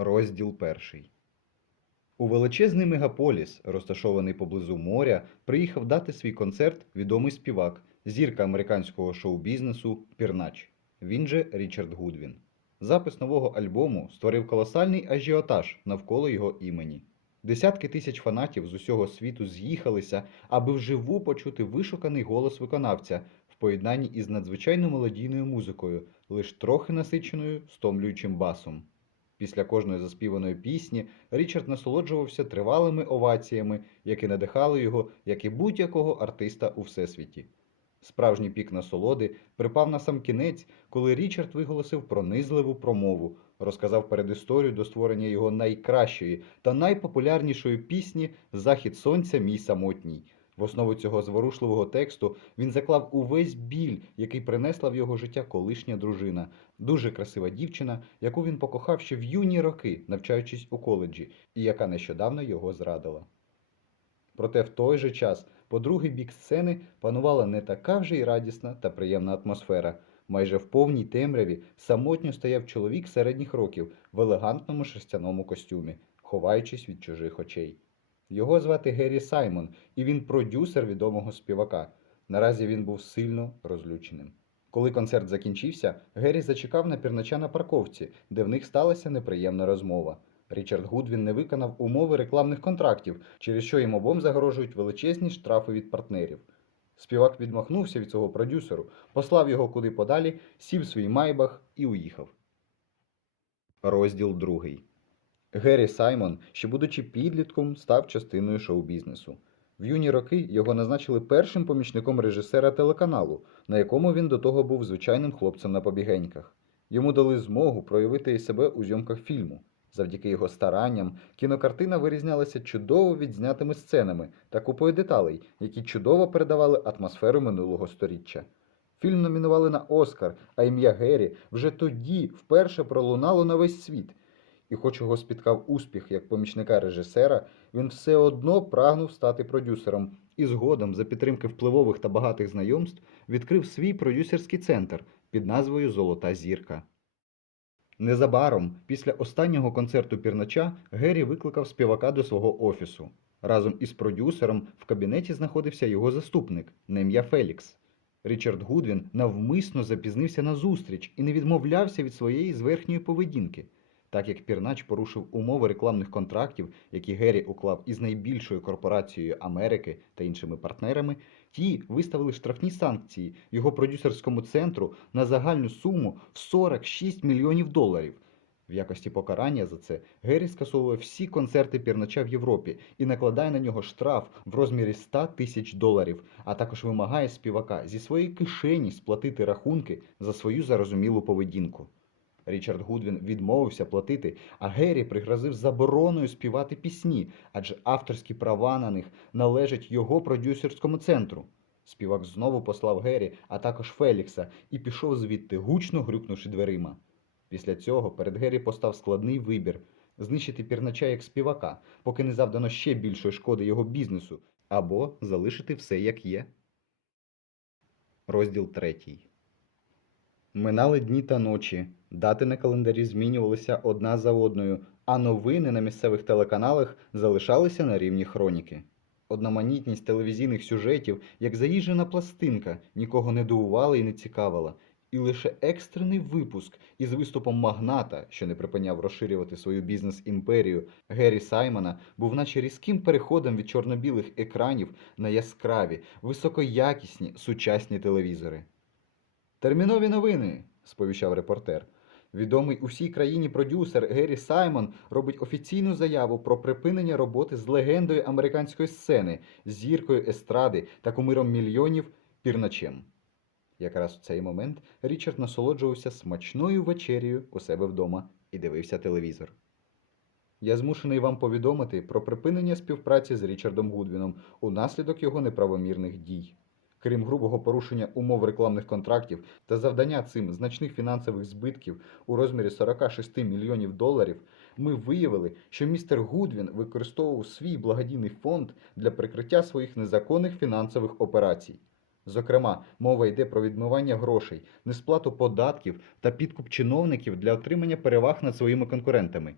Розділ перший. У величезний мегаполіс, розташований поблизу моря, приїхав дати свій концерт відомий співак, зірка американського шоу-бізнесу Пірнач. Він же Річард Гудвін. Запис нового альбому створив колосальний ажіотаж навколо його імені. Десятки тисяч фанатів з усього світу з'їхалися, аби вживу почути вишуканий голос виконавця в поєднанні із надзвичайно мелодійною музикою, лиш трохи насиченою стомлюючим басом. Після кожної заспіваної пісні Річард насолоджувався тривалими оваціями, які надихали його, як і будь-якого артиста у всесвіті. Справжній пік насолоди припав на сам кінець, коли Річард виголосив пронизливу промову, розказав передісторію до створення його найкращої та найпопулярнішої пісні Захід сонця мій самотній. В основу цього зворушливого тексту він заклав увесь біль, який принесла в його життя колишня дружина, дуже красива дівчина, яку він покохав ще в юні роки, навчаючись у коледжі, і яка нещодавно його зрадила. Проте в той же час, по другий бік сцени, панувала не така вже й радісна та приємна атмосфера. Майже в повній темряві самотньо стояв чоловік середніх років в елегантному шерстяному костюмі, ховаючись від чужих очей. Його звати Геррі Саймон, і він продюсер відомого співака. Наразі він був сильно розлюченим. Коли концерт закінчився, Геррі зачекав на пірнача на парковці, де в них сталася неприємна розмова. Річард Гудвін не виконав умови рекламних контрактів, через що їм обом загрожують величезні штрафи від партнерів. Співак відмахнувся від цього продюсеру, послав його куди подалі, сів свій майбах і уїхав. Розділ другий. Геррі Саймон, ще будучи підлітком, став частиною шоу-бізнесу. В юні роки його назначили першим помічником режисера телеканалу, на якому він до того був звичайним хлопцем на побігеньках. Йому дали змогу проявити себе у зйомках фільму. Завдяки його старанням кінокартина вирізнялася чудово відзнятими сценами та купою деталей, які чудово передавали атмосферу минулого сторіччя. Фільм номінували на Оскар, а ім'я Геррі вже тоді вперше пролунало на весь світ. І хоч його спіткав успіх як помічника режисера, він все одно прагнув стати продюсером і згодом, за підтримки впливових та багатих знайомств, відкрив свій продюсерський центр під назвою Золота зірка. Незабаром, після останнього концерту пірнача, Геррі викликав співака до свого офісу. Разом із продюсером в кабінеті знаходився його заступник на ім'я Фелікс. Річард Гудвін навмисно запізнився на зустріч і не відмовлявся від своєї зверхньої поведінки. Так як Пірнач порушив умови рекламних контрактів, які Геррі уклав із найбільшою корпорацією Америки та іншими партнерами, ті виставили штрафні санкції його продюсерському центру на загальну суму в 46 мільйонів доларів. В якості покарання за це Геррі скасовує всі концерти пірнача в Європі і накладає на нього штраф в розмірі 100 тисяч доларів, а також вимагає співака зі своєї кишені сплатити рахунки за свою зарозумілу поведінку. Річард Гудвін відмовився платити, а Геррі пригрозив забороною співати пісні, адже авторські права на них належать його продюсерському центру. Співак знову послав Геррі, а також Фелікса, і пішов звідти, гучно грюкнувши дверима. Після цього перед Геррі постав складний вибір знищити пірнача як співака, поки не завдано ще більшої шкоди його бізнесу, або залишити все як є. Розділ третій. Минали дні та ночі, дати на календарі змінювалися одна за одною, а новини на місцевих телеканалах залишалися на рівні хроніки. Одноманітність телевізійних сюжетів, як заїжджена пластинка, нікого не дивувала і не цікавила. І лише екстрений випуск із виступом магната, що не припиняв розширювати свою бізнес-імперію Геррі Саймона, був наче різким переходом від чорно-білих екранів на яскраві, високоякісні сучасні телевізори. Термінові новини, сповіщав репортер. Відомий у всій країні продюсер Геррі Саймон робить офіційну заяву про припинення роботи з легендою американської сцени, зіркою естради та кумиром мільйонів пірначем. Якраз в цей момент Річард насолоджувався смачною вечерею у себе вдома і дивився телевізор. Я змушений вам повідомити про припинення співпраці з Річардом Гудвіном унаслідок його неправомірних дій. Крім грубого порушення умов рекламних контрактів та завдання цим значних фінансових збитків у розмірі 46 мільйонів доларів, ми виявили, що містер Гудвін використовував свій благодійний фонд для прикриття своїх незаконних фінансових операцій. Зокрема, мова йде про відмивання грошей, несплату податків та підкуп чиновників для отримання переваг над своїми конкурентами.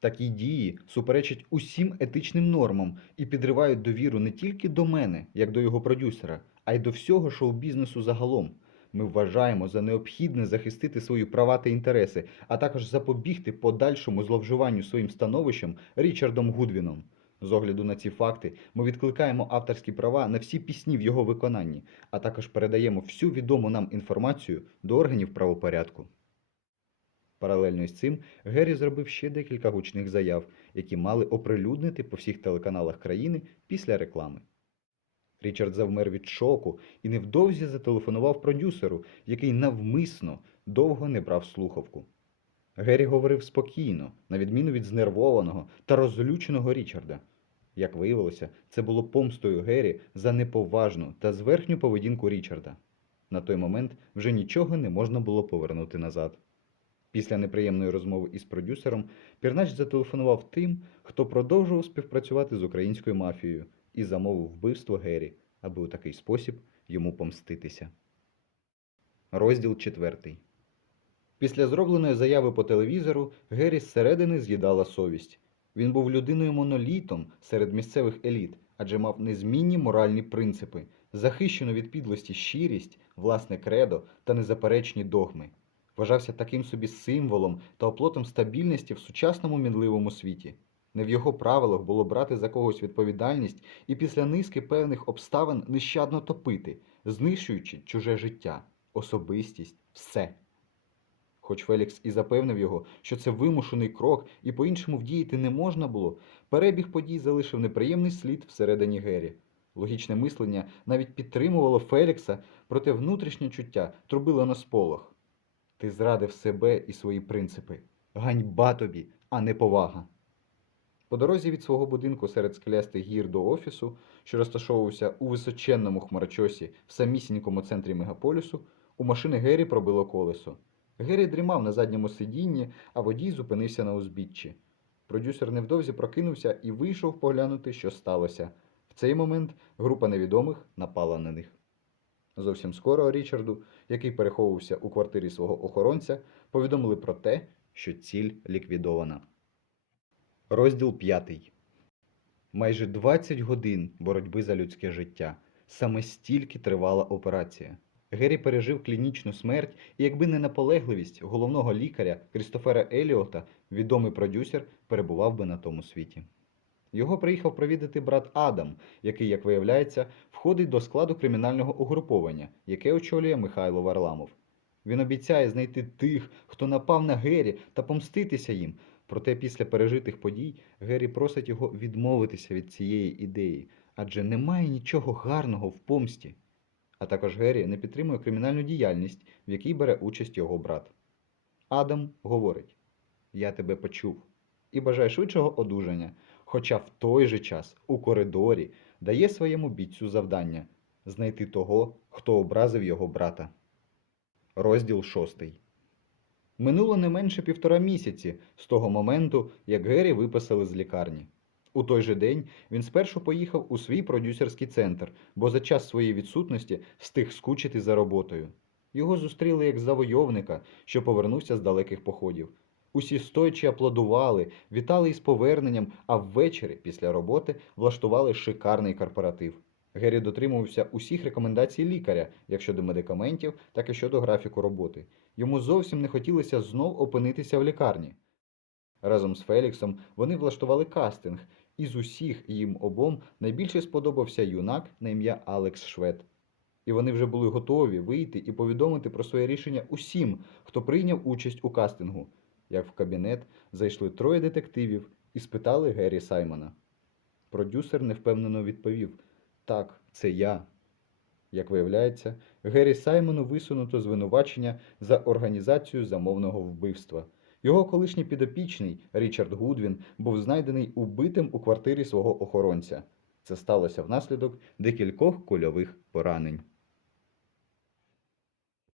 Такі дії суперечать усім етичним нормам і підривають довіру не тільки до мене, як до його продюсера, а й до всього шоу-бізнесу загалом. Ми вважаємо за необхідне захистити свої права та інтереси, а також запобігти подальшому зловживанню своїм становищем Річардом Гудвіном. З огляду на ці факти ми відкликаємо авторські права на всі пісні в його виконанні, а також передаємо всю відому нам інформацію до органів правопорядку. Паралельно із цим Геррі зробив ще декілька гучних заяв, які мали оприлюднити по всіх телеканалах країни після реклами. Річард завмер від шоку і невдовзі зателефонував продюсеру, який навмисно довго не брав слухавку. Геррі говорив спокійно, на відміну від знервованого та розлюченого Річарда. Як виявилося, це було помстою Геррі за неповажну та зверхню поведінку Річарда. На той момент вже нічого не можна було повернути назад. Після неприємної розмови із продюсером Пірнач зателефонував тим, хто продовжував співпрацювати з українською мафією і замовив вбивство Геррі, аби у такий спосіб йому помститися. Розділ 4. Після зробленої заяви по телевізору Геррі зсередини з'їдала совість. Він був людиною монолітом серед місцевих еліт, адже мав незмінні моральні принципи, захищену від підлості щирість, власне кредо та незаперечні догми. Вважався таким собі символом та оплотом стабільності в сучасному мінливому світі. Не в його правилах було брати за когось відповідальність і після низки певних обставин нещадно топити, знищуючи чуже життя, особистість, все. Хоч Фелікс і запевнив його, що це вимушений крок і по-іншому вдіяти не можна було, перебіг подій залишив неприємний слід всередині Гері. Логічне мислення навіть підтримувало Фелікса, проте внутрішнє чуття трубило на сполох. Ти зрадив себе і свої принципи. Ганьба тобі, а не повага. По дорозі від свого будинку серед скелястих гір до офісу, що розташовувався у височенному хмарочосі в самісінькому центрі мегаполісу, у машини Гері пробило колесо. Гері дрімав на задньому сидінні, а водій зупинився на узбіччі. Продюсер невдовзі прокинувся і вийшов поглянути, що сталося. В цей момент група невідомих напала на них. Зовсім скоро Річарду, який переховувався у квартирі свого охоронця, повідомили про те, що ціль ліквідована. Розділ 5. Майже 20 годин боротьби за людське життя. Саме стільки тривала операція. Геррі пережив клінічну смерть, і якби не наполегливість головного лікаря Крістофера Еліота, відомий продюсер перебував би на тому світі. Його приїхав провідати брат Адам, який, як виявляється, входить до складу кримінального угруповання, яке очолює Михайло Варламов. Він обіцяє знайти тих, хто напав на Геррі та помститися їм. Проте після пережитих подій Геррі просить його відмовитися від цієї ідеї, адже немає нічого гарного в помсті. А також Геррі не підтримує кримінальну діяльність, в якій бере участь його брат. Адам говорить: Я тебе почув і бажаю швидшого одужання, хоча в той же час у коридорі дає своєму бійцю завдання знайти того, хто образив його брата. Розділ 6. Минуло не менше півтора місяці з того моменту, як Геррі виписали з лікарні. У той же день він спершу поїхав у свій продюсерський центр, бо за час своєї відсутності встиг скучити за роботою. Його зустріли як завойовника, що повернувся з далеких походів. Усі стоячи аплодували, вітали із поверненням, а ввечері, після роботи, влаштували шикарний корпоратив. Геррі дотримувався усіх рекомендацій лікаря, як щодо медикаментів, так і щодо графіку роботи. Йому зовсім не хотілося знов опинитися в лікарні. Разом з Феліксом вони влаштували кастинг, і з усіх їм обом найбільше сподобався юнак на ім'я Алекс Швед. І вони вже були готові вийти і повідомити про своє рішення усім, хто прийняв участь у кастингу. Як в кабінет зайшли троє детективів і спитали Геррі Саймона. Продюсер невпевнено відповів: Так, це я. Як виявляється, Геррі Саймону висунуто звинувачення за організацію замовного вбивства. Його колишній підопічний Річард Гудвін був знайдений убитим у квартирі свого охоронця. Це сталося внаслідок декількох кульових поранень.